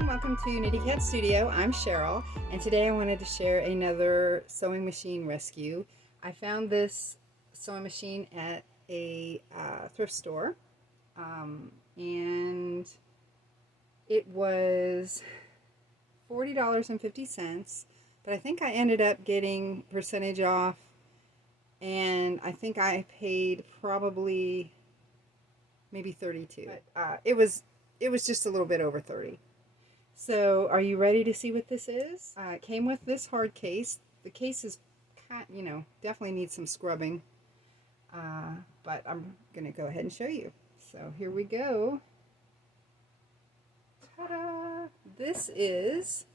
everyone, welcome to Knitty Cat Studio. I'm Cheryl, and today I wanted to share another sewing machine rescue. I found this sewing machine at a thrift store, and it was $40.50, but I think I ended up getting percentage off, and I think I paid probably maybe 32. But it was just a little bit over 30. So, are you ready to see what this is? It came with this hard case. The case is, definitely needs some scrubbing, but I'm going to go ahead and show you. So, here we go. Ta-da! This is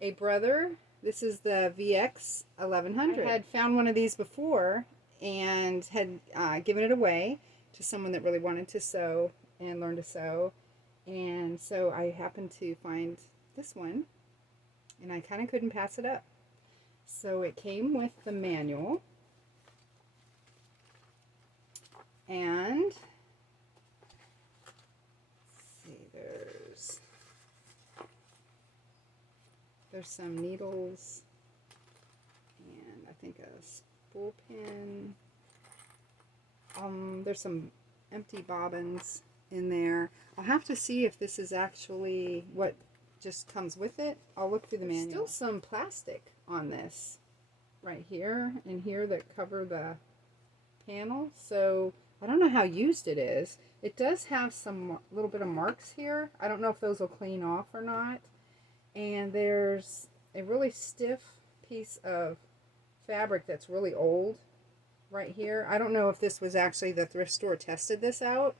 a Brother. This is the VX 1100. I had found one of these before and had given it away to someone that really wanted to sew and learn to sew. And so I happened to find this one, and I kind of couldn't pass it up. So it came with the manual, and let's see, there's some needles, and I think a spool pin. There's some empty bobbins in there. I'll have to see if this is actually what just comes with it. I'll look through the manual. There's still some plastic on this right here and here that cover the panel, so I don't know how used it is. It does have some little bit of marks here. I don't know if those will clean off or not. And there's a really stiff piece of fabric that's really old right here. I don't know if this was actually the thrift store tested this out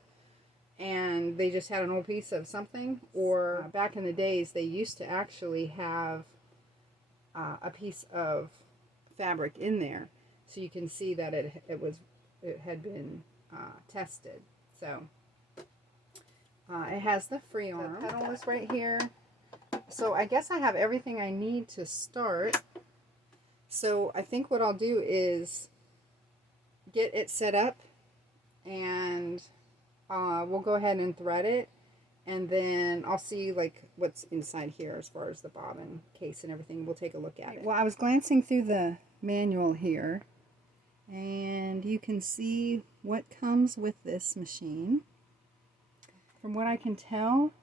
and they just had an old piece of something, or back in the days they used to actually have a piece of fabric in there, so you can see that it had been tested. So it has the free arm. The pedal is right here. So I guess I have everything I need to start. So I think what I'll do is get it set up, and we'll go ahead and thread it, and then I'll see like what's inside here as far as the bobbin case and everything. We'll take a look at it. Well, I was glancing through the manual here, and you can see what comes with this machine. From what I can tell,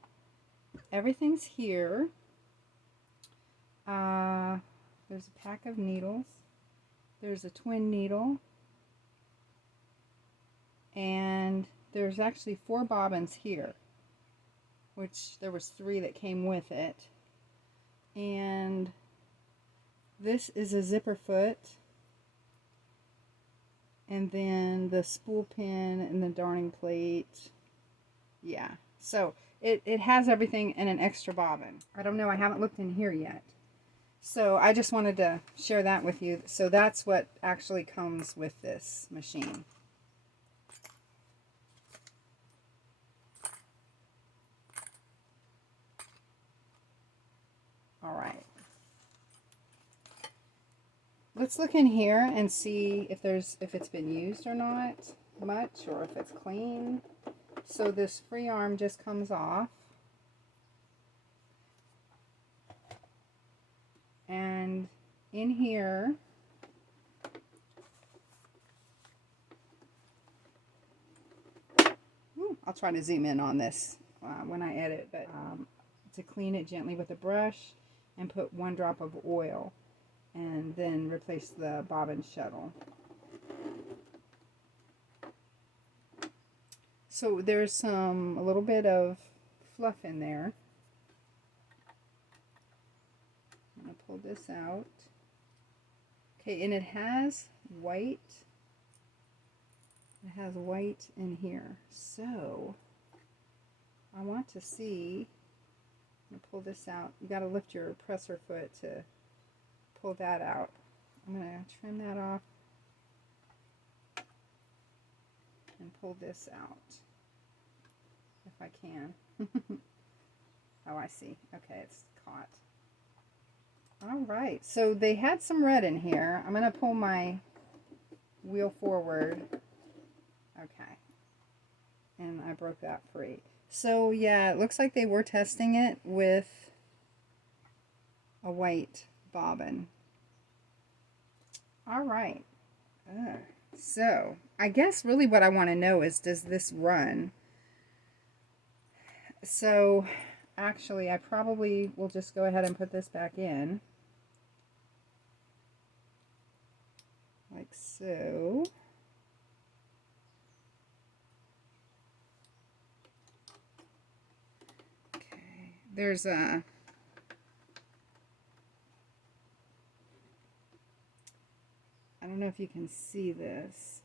everything's here. There's a pack of needles. There's a twin needle. And there's actually 4 bobbins here, which there was 3 that came with it. And this is a zipper foot, and then the spool pin and the darning plate. Yeah, so it has everything and an extra bobbin. I don't know, I haven't looked in here yet. So I just wanted to share that with you. So that's what actually comes with this machine. Alright, let's look in here and see if it's been used or not much, or if it's clean. So this free arm just comes off, and in here I'll try to zoom in on this when I edit, but to clean it gently with a brush and put 1 drop of oil, and then replace the bobbin shuttle. So there's a little bit of fluff in there. I'm going to pull this out. Okay, and it has white. It has white in here. So I want to see. I'm going to pull this out. You got to lift your presser foot to pull that out. I'm going to trim that off and pull this out if I can. Oh, I see. Okay, it's caught. Alright, so they had some red in here. I'm going to pull my wheel forward. Okay. And I broke that free. So yeah, it looks like they were testing it with a white bobbin. All right. So I guess really what I want to know is, does this run? So actually, I probably will just go ahead and put this back in. Like so. Okay. There's a... I don't know if you can see this.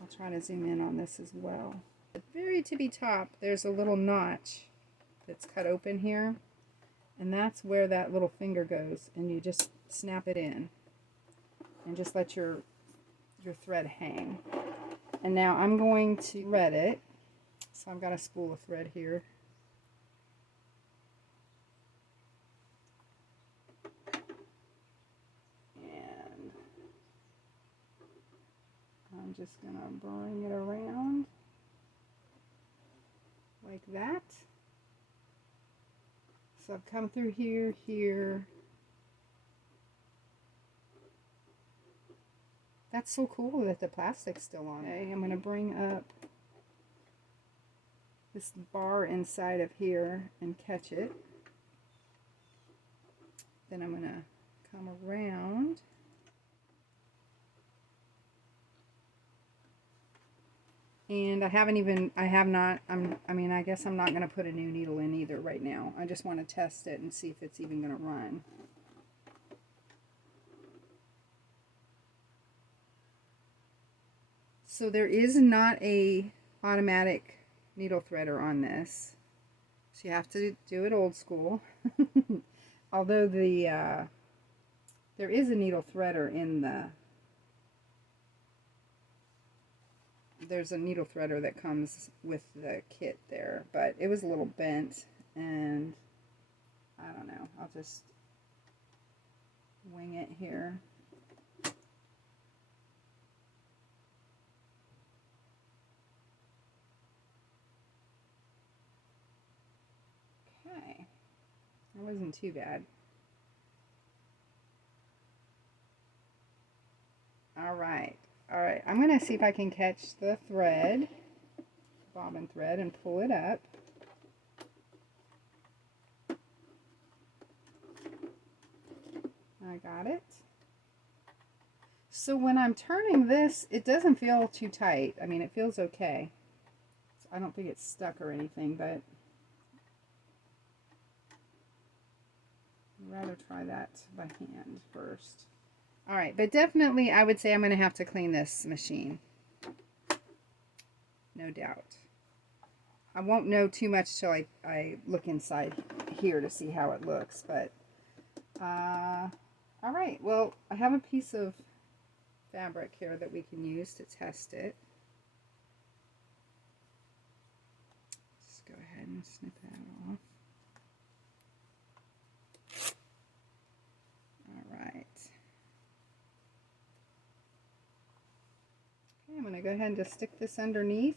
I'll try to zoom in on this as well. At the very tippy top, there's a little notch that's cut open here. And that's where that little finger goes. And you just snap it in. And just let your thread hang. And now I'm going to thread it. So I've got a spool of thread here. And I'm just going to bring it around like that. So I've come through here, here. That's so cool that the plastic's still on. Okay, I'm going to bring up this bar inside of here and catch it. Then I'm going to come around. And I guess I'm not going to put a new needle in either right now. I just want to test it and see if it's even going to run. So there is not a automatic needle threader on this. So you have to do it old school. Although there is a needle threader in there's a needle threader that comes with the kit there, but it was a little bent, and I don't know, I'll just wing it here. Okay, that wasn't too bad. All right, I'm gonna see if I can catch the thread, bobbin thread, and pull it up. I got it. So when I'm turning this, it doesn't feel too tight. I mean, it feels okay. So I don't think it's stuck or anything, but I'd rather try that by hand first. All right, but definitely I would say I'm going to have to clean this machine. No doubt. I won't know too much till I look inside here to see how it looks, but all right, well, I have a piece of fabric here that we can use to test it. Just go ahead and snip that off. All right. Okay, I'm going to go ahead and just stick this underneath.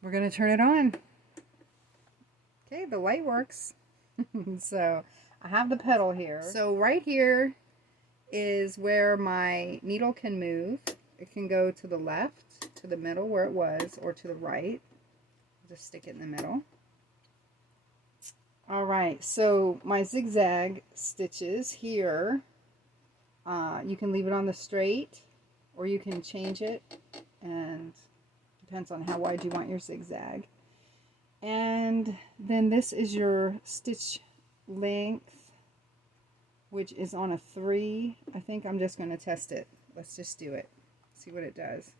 We're going to turn it on. Okay, the light works. So I have the pedal here. So right here is where my needle can move. It can go to the left, to the middle where it was, or to the right. Just stick it in the middle. All right, so my zigzag stitches here, you can leave it on the straight, or you can change it, and depends on how wide you want your zigzag. And then this is your stitch length, which is on a 3. I think I'm just going to test it. Let's just do it. See what it does.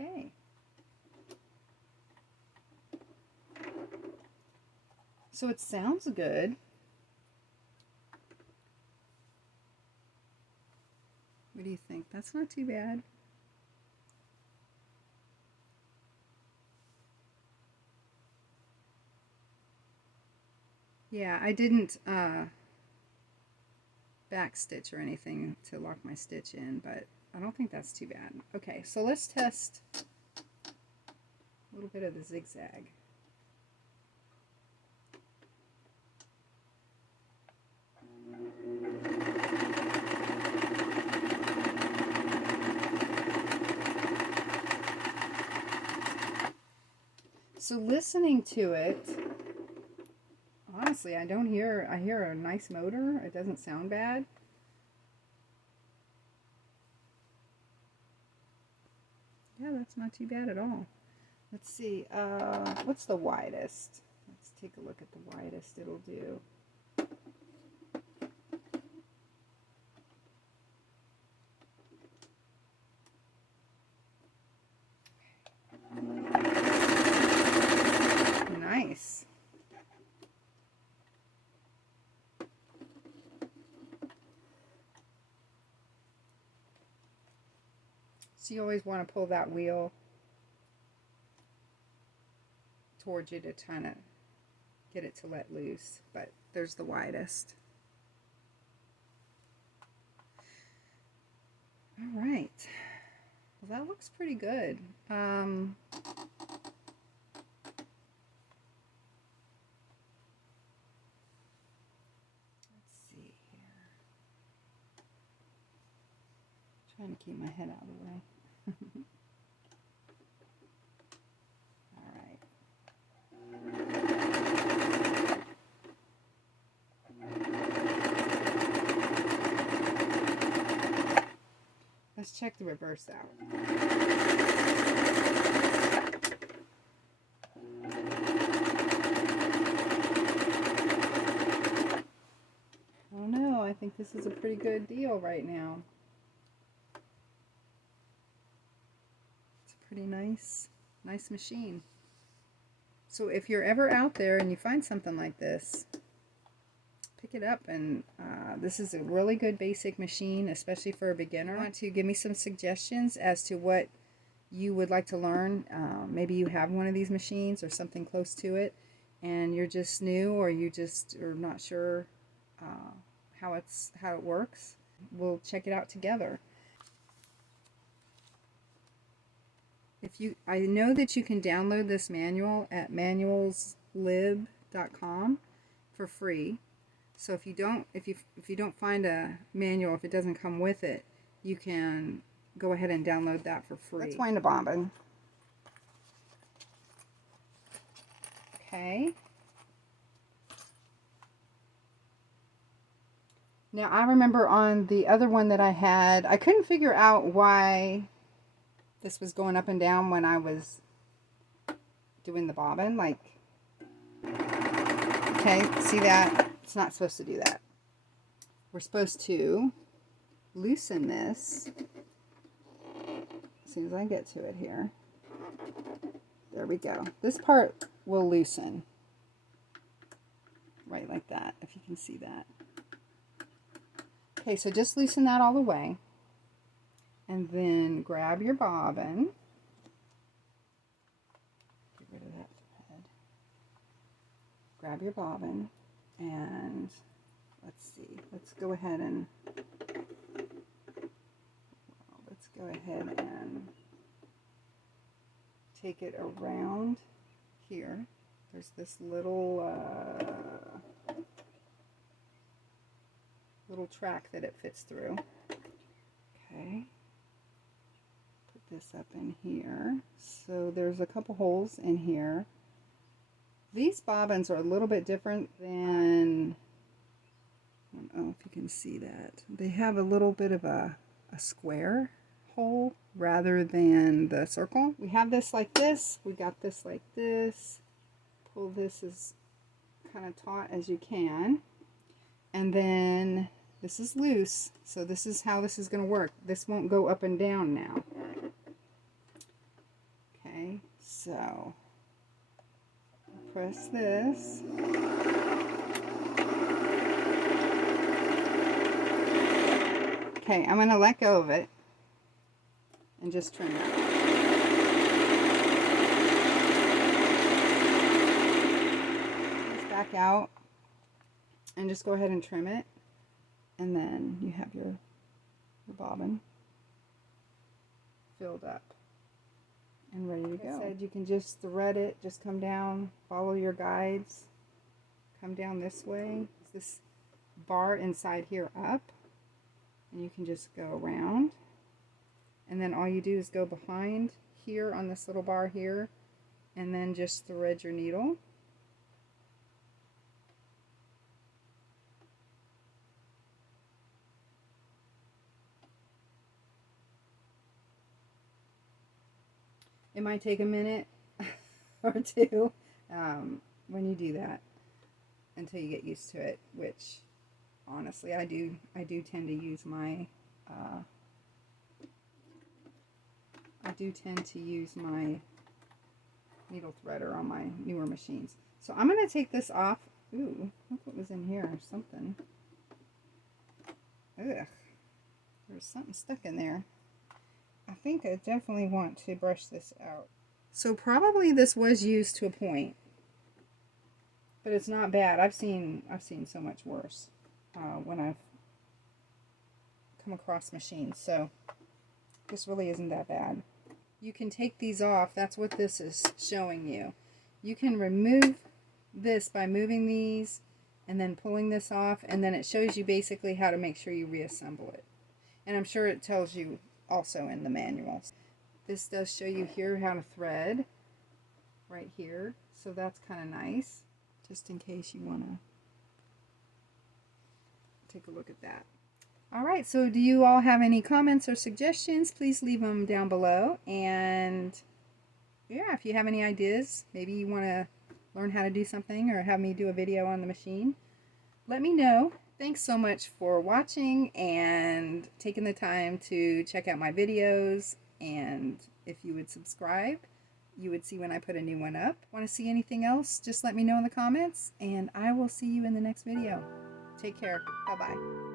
Okay. So it sounds good. What do you think? That's not too bad. Yeah, I didn't back stitch or anything to lock my stitch in, but I don't think that's too bad. Okay, so let's test a little bit of the zigzag. So listening to it, honestly, I hear a nice motor. It doesn't sound bad. Yeah, that's not too bad at all. Let's see, what's the widest? Let's take a look at the widest it'll do. Nice. So you always want to pull that wheel towards you to kind of get it to let loose, but there's the widest. All right. Well, that looks pretty good. Trying to keep my head out of the way. All right. Let's check the reverse out. Oh no, I think this is a pretty good deal right now. Pretty nice machine. So if you're ever out there and you find something like this, pick it up. And this is a really good basic machine, especially for a beginner. Want to give me some suggestions as to what you would like to learn? Maybe you have one of these machines or something close to it, and you're just new, or you just are not sure how it works. We'll check it out together. I know that you can download this manual at manualslib.com for free. So if you don't find a manual, if it doesn't come with it, you can go ahead and download that for free. Let's wind the bobbin. Okay. Now I remember on the other one that I had, I couldn't figure out why this was going up and down when I was doing the bobbin. Like, okay, see that? It's not supposed to do that. We're supposed to loosen this as soon as I get to it here. There we go. This part will loosen. Right like that, if you can see that. Okay, so just loosen that all the way. And then grab your bobbin. Get rid of that thread. Grab your bobbin and let's see. Let's go ahead and take it around here. There's this little track that it fits through. Okay. This up in here. So there's a couple holes in here. These bobbins are a little bit different than, I don't know if you can see that. They have a little bit of a square hole rather than the circle. We have this like this. We got this like this. Pull this as kind of taut as you can. And then this is loose. So this is how this is going to work. This won't go up and down now. Okay, so press this. Okay, I'm going to let go of it and just trim it. Just back out and just go ahead and trim it, and then you have your bobbin filled up and ready to go. Like I said, you can just thread it, just come down, follow your guides, come down this way. This bar inside here up, and you can just go around, and then all you do is go behind here on this little bar here, and then just thread your needle. It might take a minute or two when you do that until you get used to it, which honestly I do tend to use my needle threader on my newer machines. So I'm going to take this off. Ooh, look what was in here. Something. Ugh. There's something stuck in there. I think I definitely want to brush this out. So probably this was used to a point, but it's not bad. I've seen so much worse when I've come across machines. So this really isn't that bad. You can take these off. That's what this is showing you. You can remove this by moving these and then pulling this off, and then it shows you basically how to make sure you reassemble it. And I'm sure it tells you also in the manual. This does show you here how to thread right here, so that's kind of nice, just in case you want to take a look at that. Alright, so do you all have any comments or suggestions? Please leave them down below. And yeah, if you have any ideas, maybe you want to learn how to do something or have me do a video on the machine, let me know. Thanks so much for watching and taking the time to check out my videos. And if you would subscribe, you would see when I put a new one up. Want to see anything else? Just let me know in the comments, and I will see you in the next video. Take care. Bye-bye.